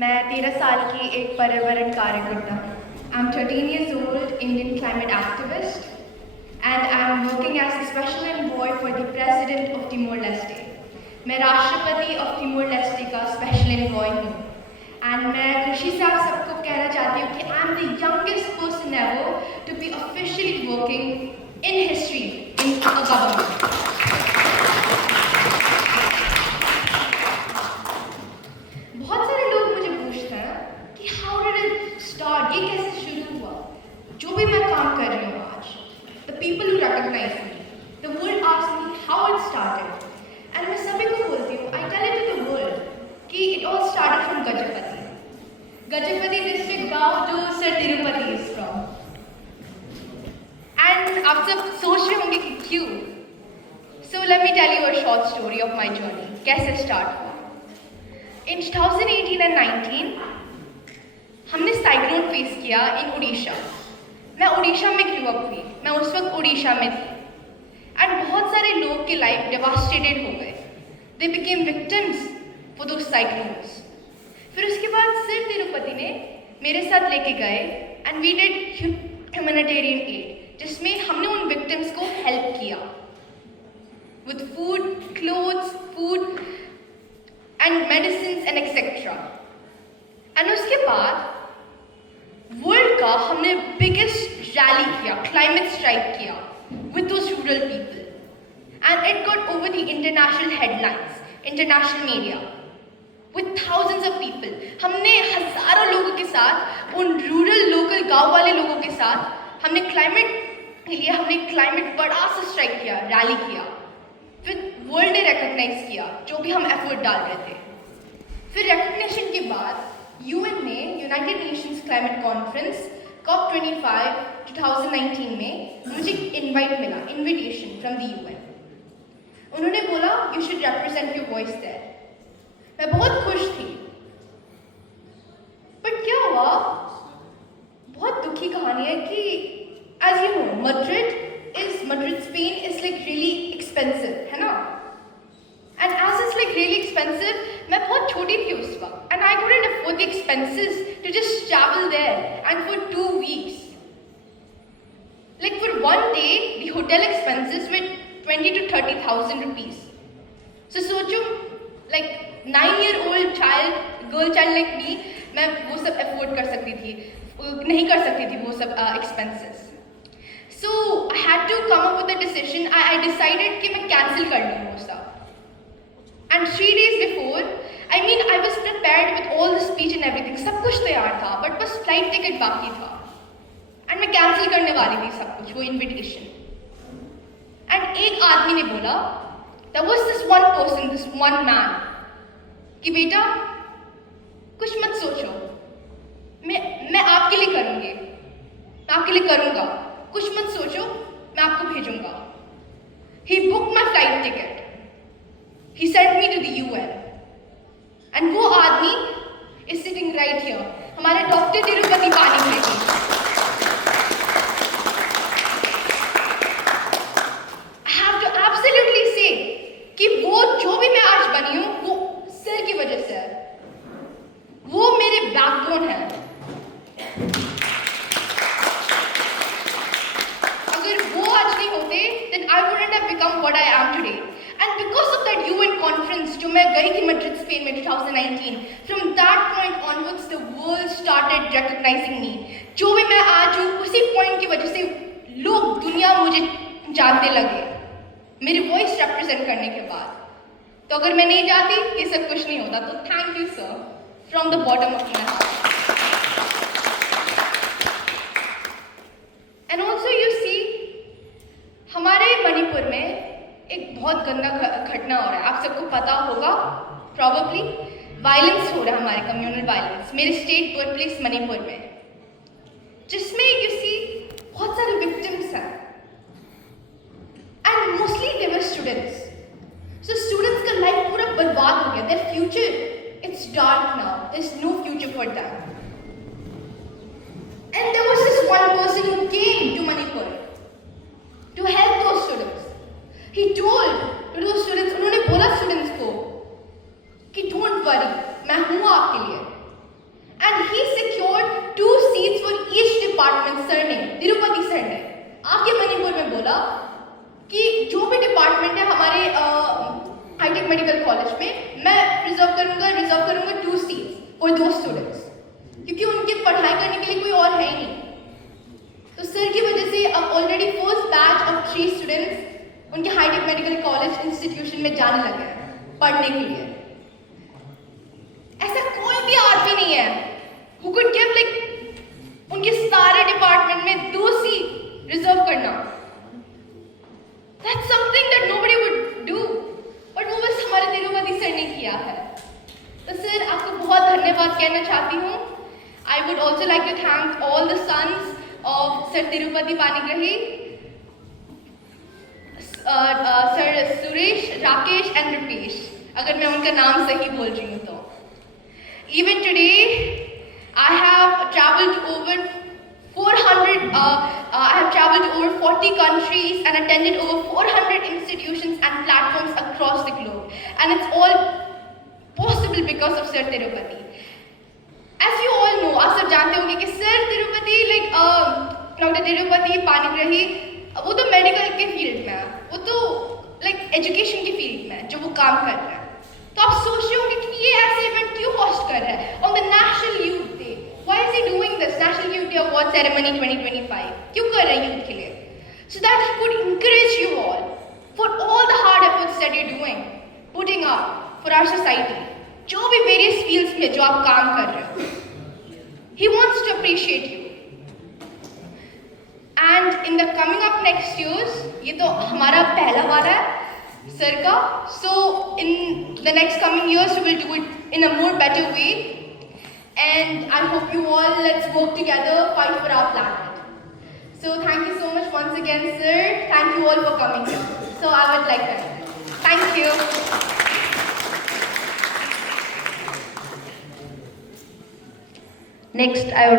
मैं 13 साल की एक पर्यावरण कार्यकर्ता हूँ. I'm 13 years old, Indian climate activist, and I'm working as a special envoy for the President of Timor-Leste. मैं राष्ट्रपति of Timor-Leste का special envoy हूँ. And मैं खुशी से आप सबको कहना चाहती हूँ कि I'm the youngest person ever to be officially working in history in a government. बहुत सारे लोग मुझे पूछते हैं कि how did it start? ये कैसे शुरू हुआ? जो भी मैं काम कर रही हूँ आज, the people who recognize me, the world asks me how it started, and मैं सभी को बोलती हूँ, I tell it to the world कि it all started from Gajapati. Gajapati district गाँव जो Sir Tirupati is from. And आप सब सोच रहे होंगे कि क्यों? So let me tell you a short story of my journey. कैसे start हुआ? In 2018 and 19, हमने साइक्लोन फेस किया इन उड़ीसा. मैं उड़ीसा में ग्रू अप हुई. मैं उस वक्त उड़ीसा में थी. एंड बहुत सारे लोग की लाइफ डेवास्टेटेड हो गए. They became victims for those cyclones. फिर उसके बाद सर तिरुपति ने मेरे साथ लेके गए and we did humanitarian aid, जिसमें हमने उन विक्टिम्स को हेल्प किया with food, clothes, food and medicines and etc. And उसके बाद वर्ल्ड का हमने बिगेस्ट रैली किया, क्लाइमेट स्ट्राइक किया with those rural people, and it got over the international headlines, international media with thousands of people. हमने हजारों लोगों के साथ, उन रूरल लोकल गांव वाले लोगों के साथ हमने क्लाइमेट के लिए हमने क्लाइमेट बड़ा सा स्ट्राइक किया, रैली किया. फिर वर्ल्ड ने रिकॉग्नाइज किया जो भी हम एफर्ट डाल रहे थे. फिर रिकॉग्निशन के बाद यूएन ने United Nations climate conference COP25 2019 में मुझे इनविटेशन फ्रॉम द यूएन. उन्होंने बोला you should represent your voice there. मैं बहुत खुश थी. बट क्या हुआ, बहुत दुखी कहानी है कि as you know Madrid, Spain is like really expensive, है ना? And as it's like really expensive, मैं बहुत छोटी थी उस वक्त, and I couldn't afford the expenses to just travel there and for 2 weeks. Like for one day, the hotel expenses were 20 to 30,000 rupees. So सोचो, like 9-year-old girl child like me, मैं वो सब afford कर सकती थी, नहीं कर सकती थी वो सब expenses. So I had to come up with a decision. I decided कि मैं cancel कर लूँ वो सब. And 3 days before, I mean I was prepared with all the speech and everything. सब कुछ तैयार था, but बस flight ticket बाकी था. And मैं cancel करने वाली थी सब कुछ, वो invitation. And एक आदमी ने बोला, there was this one person, this one man, कि बेटा कुछ मत सोचो, मैं आपके लिए करूँगी, मैं आपके लिए करूँगा. कुछ मत सोचो, मैं आपको भेजूंगा. He booked my flight ticket. He sent me to the UN. And वो आदमी is sitting right here. हमारे डॉक्टर तिरुपति पानी में ही. I have to absolutely say कि वो जो भी मैं आज बनी हूँ, वो सर की वजह से है. वो मेरे बैकबोन है. Then I wouldn't have become what I am today. And because of that UN conference जो मैं गई थी Madrid, Spain में 2019, from that point onwards the world started recognizing me. जो भी मैं आज हूँ, उसी point की वजह से लोग, दुनिया मुझे जानने लगे, मेरी voice represent करने के बाद. तो अगर मैं नहीं जाती, ये सब कुछ नहीं होता. तो thank you sir, from the bottom of my heart. And also you see, हमारे मणिपुर में एक बहुत गंदा घटना हो रहा है. आप सबको पता होगा प्रॉबेबली. वायलेंस हो रहा है, हमारे कम्युनल वायलेंस, मेरे स्टेट बर्थ प्लेस मणिपुर में, जिसमें यू सी बहुत सारे विक्टिम्स हैं. And mostly they were students. So students का लाइफ पूरा बर्बाद हो गया. Their future it's dark now. There is no future for them. And there was this one person who came to Manipur to help those students. He told to those students, उन्होंने बोला students को कि don't worry, मैं हूँ आपके लिए. he secured 2 seats for each department. Sir ने, तिरुपति सर ने आके मणिपुर में बोला कि जो भी डिपार्टमेंट है हमारे हाईटेक मेडिकल कॉलेज में, मैं रिजर्व करूंगा 2 सीट्स फॉर दो स्टूडेंट्स, क्योंकि उनके पढ़ाई करने के लिए कोई और है ही नहीं। तो सर की वजह से अब ऑलरेडी फर्स्ट बैच ऑफ 3 स्टूडेंट्स उनके हाईटेक मेडिकल कॉलेज इंस्टीट्यूशन में जाने लगे हैं पढ़ने के लिए। ऐसा कोई भी आदमी नहीं है who could give like उनके सारे डिपार्टमेंट में 2 सीट रिजर्व करना। That's something that nobody would do, but वो बस हमारे तिरुपति सर ने किया है। तो सर आपको बहुत धन्यवाद कहना चाहती हूँ। I would also like to thank all the sons of Sir Tirupati Panigrahi, Sir Suresh, Rakesh and Rupesh, अगर मैं उनका नाम सही बोल रही हूँ तो। Even today, I have traveled to over 400. I have traveled to over 40 countries and attended over 400 institutions and platforms across the globe, and it's all possible because of Sir Tirupati. As you all know, आप सब जानते होंगे कि Sir Tirupati, like Dr. Tirupati Panigrahi, वो तो मेडिकल के फील्ड में है, वो तो like एजुकेशन की फील्ड में है जो वो काम कर रहे हैं। तो आप सोच रहे होंगे कि ये ऐसे इवेंट क्यों होस्ट कर रहा है on the national youth day? Why is he doing this national youth day award ceremony 2025? क्यों कर रहे हैं यूथ के लिए? So that he could encourage you all for all the hard efforts that you're doing, putting up for our society, जो भी various fields में जो आप काम कर रहे हो। He wants to appreciate you. And in the coming up next years, ये तो हमारा पहला वाला है सर का, so in the next coming years we will do it in a more better way, and I hope you all, let's work together, fight for our planet. So thank you so much once again, sir. Thank you all for coming here. So I would like to thank you. Next, I would